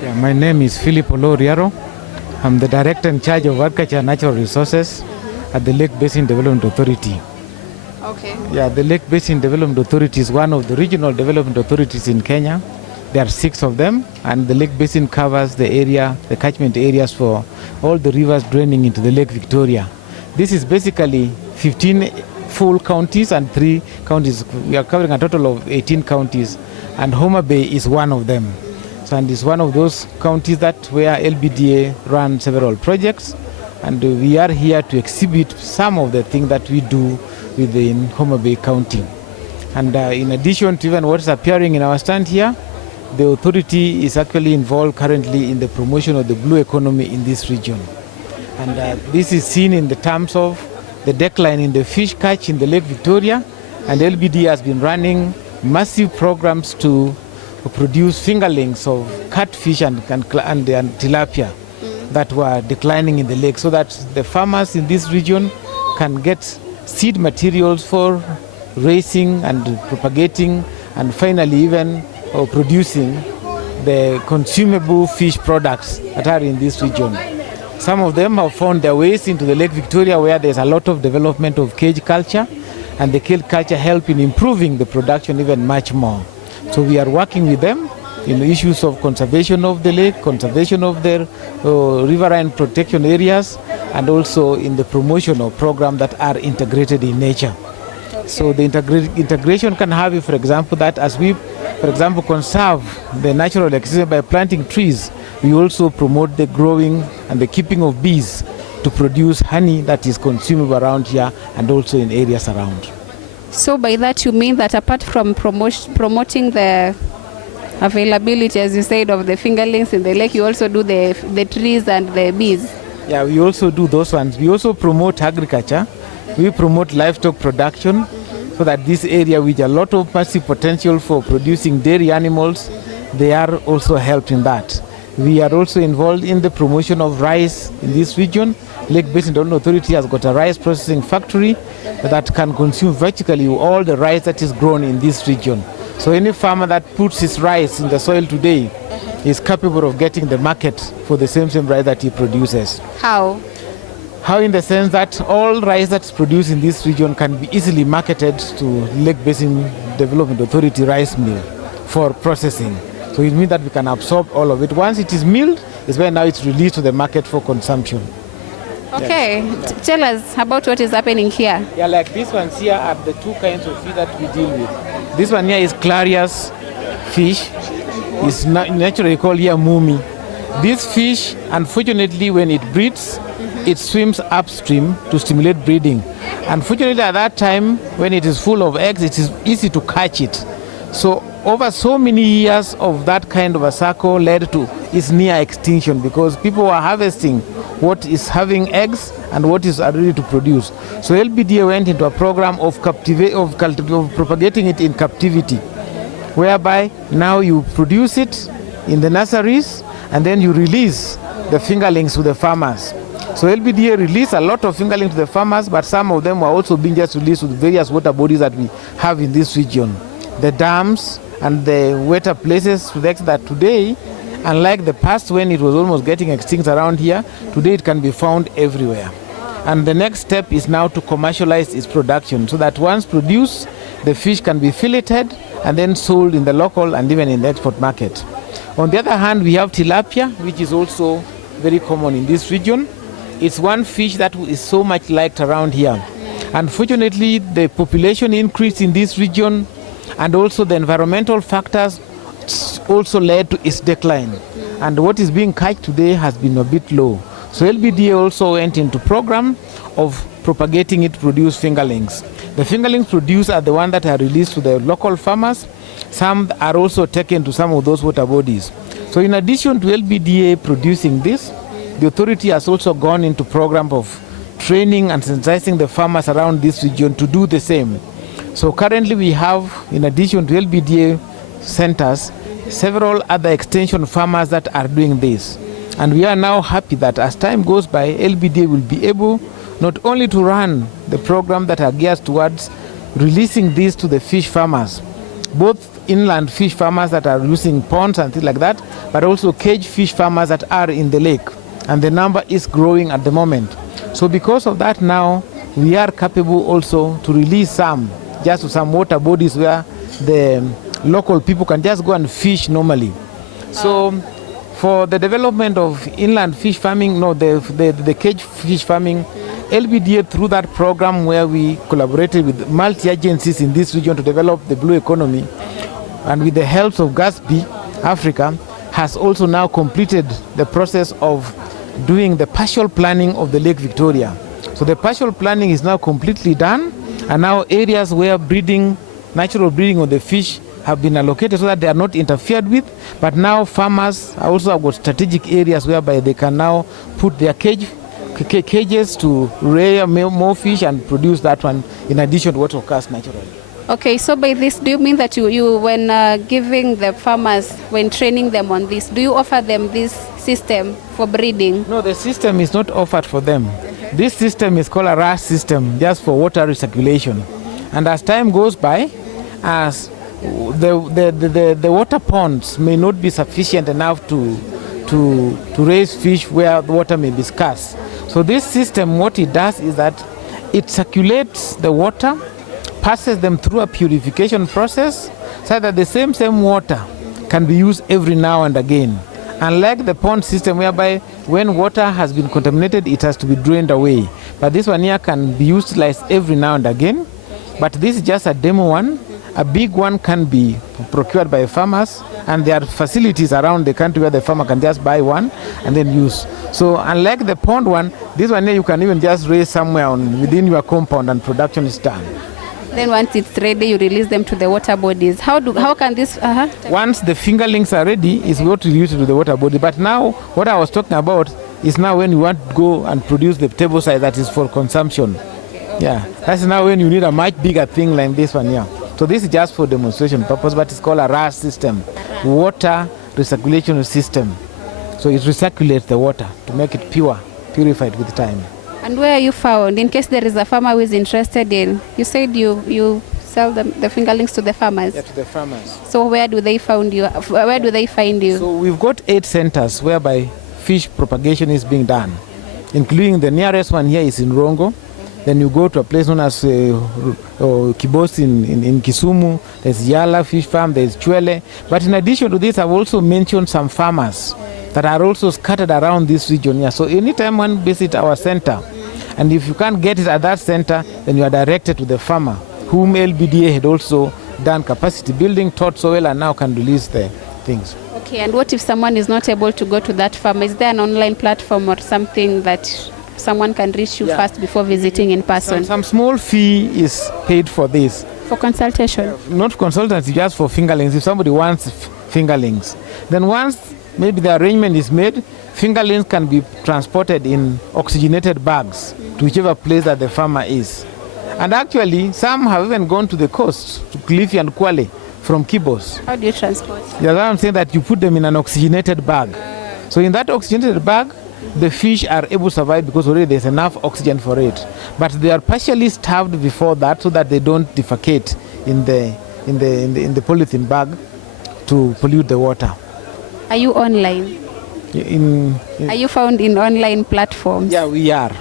Yeah, my name is Philip Oloriaro. I'm the Director in charge of Agriculture and Natural Resources at the Lake Basin Development Authority. Okay. Yeah, the Lake Basin Development Authority is one of the regional development authorities in Kenya. There are 6 of them, and the Lake Basin covers the area, the catchment areas for all the rivers draining into the Lake Victoria. This is basically 15 full counties and 3 counties. We are covering a total of 18 counties, and Homabay is one of them. So, and it's one of those counties that where LBDA run several projects, and we are here to exhibit some of the things that we do within Homabay County. And in addition to even what's appearing in our stand here, the authority is actually involved currently in the promotion of the blue economy in this region. And this is seen in the terms of the decline in the fish catch in the Lake Victoria, and LBD has been running massive programs to produce fingerlings of catfish and tilapia that were declining in the lake, so that the farmers in this region can get seed materials for raising and propagating and finally even producing the consumable fish products that are in this region. Some of them have found their ways into the Lake Victoria, where there's a lot of development of cage culture, and the cage culture help in improving the production even much more. So we are working with them in issues of conservation of the lake, conservation of their riverine protection areas, and also in the promotion of programs that are integrated in nature. Okay. So the integration can have, for example, that as we, for example, conserve the natural ecosystem by planting trees, we also promote the growing and the keeping of bees to produce honey that is consumable around here and also in areas around. So by that you mean that apart from promoting the availability, as you said, of the fingerlings in the lake, you also do the trees and the bees? Yeah, we also do those ones. We also promote agriculture. We promote livestock production, so that this area with a lot of massive potential for producing dairy animals, they are also helped in that. We are also involved in the promotion of rice in this region. Lake Basin Development Authority has got a rice processing factory that can consume virtually all the rice that is grown in this region. So any farmer that puts his rice in the soil today is capable of getting the market for the same rice that he produces. How? How in the sense that all rice that's produced in this region can be easily marketed to Lake Basin Development Authority rice mill for processing. So it means that we can absorb all of it. Once it is milled, is when now it's released to the market for consumption. Okay, yes. Tell us about what is happening here. Yeah, like these ones here are the 2 kinds of fish that we deal with. This one here is Clarias fish. It's naturally called here mumi. This fish, unfortunately, when it breeds, it swims upstream to stimulate breeding. Unfortunately, at that time, when it is full of eggs, it is easy to catch it. So over so many years of that kind of a cycle led to its near extinction, because people were harvesting what is having eggs and what is ready to produce. So LBDA went into a program of propagating it in captivity, whereby now you produce it in the nurseries and then you release the fingerlings to the farmers. So LBDA released a lot of fingerlings to the farmers, but some of them were also being just released to the various water bodies that we have in this region. The dams and the wetter places, to the extent that today, unlike the past when it was almost getting extinct around here, today it can be found everywhere. And the next step is now to commercialize its production, so that once produced, the fish can be filleted and then sold in the local and even in the export market. On the other hand, we have tilapia, which is also very common in this region. It's one fish that is so much liked around here. Unfortunately, the population increase in this region and also the environmental factors also led to its decline. And what is being caught today has been a bit low. So LBDA also went into program of propagating it to produce fingerlings. The fingerlings produced are the ones that are released to the local farmers. Some are also taken to some of those water bodies. So in addition to LBDA producing this, the authority has also gone into program of training and sensitizing the farmers around this region to do the same. So currently we have, in addition to LBDA centers, several other extension farmers that are doing this. And we are now happy that as time goes by, LBDA will be able not only to run the program that are geared towards releasing this to the fish farmers, both inland fish farmers that are using ponds and things like that, but also cage fish farmers that are in the lake. And the number is growing at the moment. So because of that now, we are capable also to release some, just to some water bodies where the local people can just go and fish normally. So for the development of inland fish farming, the cage fish farming, LBDA through that program where we collaborated with multi-agencies in this region to develop the blue economy, and with the help of GASB Africa, has also now completed the process of doing the partial planning of the Lake Victoria. So the partial planning is now completely done, and now areas where natural breeding of the fish have been allocated so that they are not interfered with, but now farmers also have got strategic areas whereby they can now put their cages to rear more fish and produce that one in addition to what occurs naturally. Okay, so by this, do you mean that you when giving the farmers, when training them on this, do you offer them this system for breeding? No, the system is not offered for them. This system is called a RAS system, just for water recirculation. And as time goes by, as the water ponds may not be sufficient enough to raise fish where the water may be scarce. So this system, what it does is that it circulates the water, passes them through a purification process, so that the same water can be used every now and again. Unlike the pond system whereby when water has been contaminated, it has to be drained away. But this one here can be utilized every now and again. But this is just a demo one. A big one can be procured by farmers, and there are facilities around the country where the farmer can just buy one and then use. So unlike the pond one, this one here you can even just raise somewhere within your compound and production is done. Then once it's ready, you release them to the water bodies. How can this? Once the fingerlings are ready, is what we use to the water body. But now, what I was talking about is now when you want to go and produce the table size that is for consumption. Yeah, that's now when you need a much bigger thing like this one here. So this is just for demonstration purpose, but it's called a RAS system, water recirculation system. So it recirculates the water to make it purified with time. And where are you found? In case there is a farmer who is interested in, you said you sell the fingerlings to the farmers. Yeah, to the farmers. So where do they find you? Where do they find you? So we've got 8 centers whereby fish propagation is being done, including the nearest one here is in Rongo. Then you go to a place known as Kibos in Kisumu. There's Yala Fish Farm, there's Chwele. But in addition to this, I've also mentioned some farmers that are also scattered around this region here. So anytime one visit our center, and if you can't get it at that center, then you are directed to the farmer, whom LBDA had also done capacity building, taught so well, and now can release the things. Okay, and what if someone is not able to go to that farm? Is there an online platform or something that someone can reach you first before visiting in person? Some small fee is paid for this. For consultation? Not consultancy, just for fingerlings. If somebody wants fingerlings, then once maybe the arrangement is made, fingerlings can be transported in oxygenated bags to whichever place that the farmer is. And actually, some have even gone to the coast, to Kilifi and Kwale from Kibos. How do you transport? Yeah, I'm saying that you put them in an oxygenated bag. So in that oxygenated bag, the fish are able to survive because already there's enough oxygen for it. But they are partially starved before that so that they don't defecate in the polythene bag to pollute the water. Are you online? Are you found in online platforms? Yeah, we are.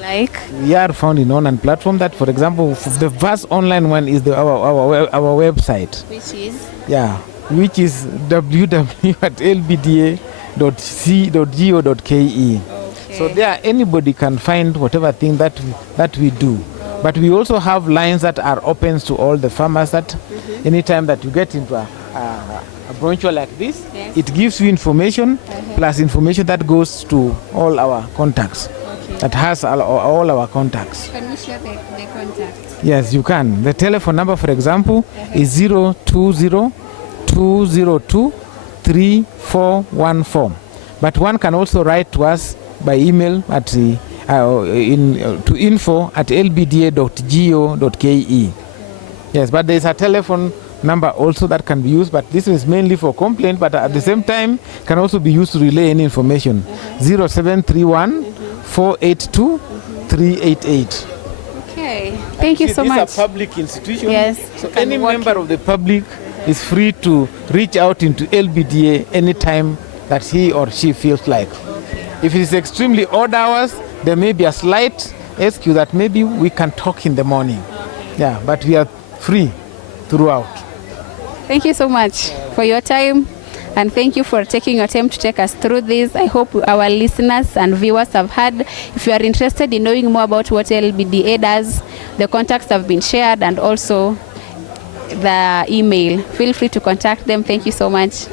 Like? We are found in online platform that, for example, the first online one is our website. Which is? Yeah, which is www.lbda.co.ke. Okay. So there anybody can find whatever thing that we do. But we also have lines that are open to all the farmers that anytime that you get into a brochure like this, yes, it gives you information plus information that goes to all our contacts. That has all our contacts. Can we share the contacts? Yes, you can. The telephone number, for example, is 020-202-3414. But one can also write to us by email at to info@lbda.go.ke. Yes, but there is a telephone number also that can be used, but this is mainly for complaint, but at the same time can also be used to relay any information. 0731-482-388. Okay, thank you so much. These are public institutions. Yes. So any member of the public is free to reach out into LBDA anytime that he or she feels like. If it is extremely odd hours, there may be a slight excuse that maybe we can talk in the morning. Yeah, but we are free throughout. Thank you so much for your time, and thank you for taking your time to take us through this. I hope our listeners and viewers have heard. If you are interested in knowing more about what LBDA does, the contacts have been shared, and also the email. Feel free to contact them. Thank you so much.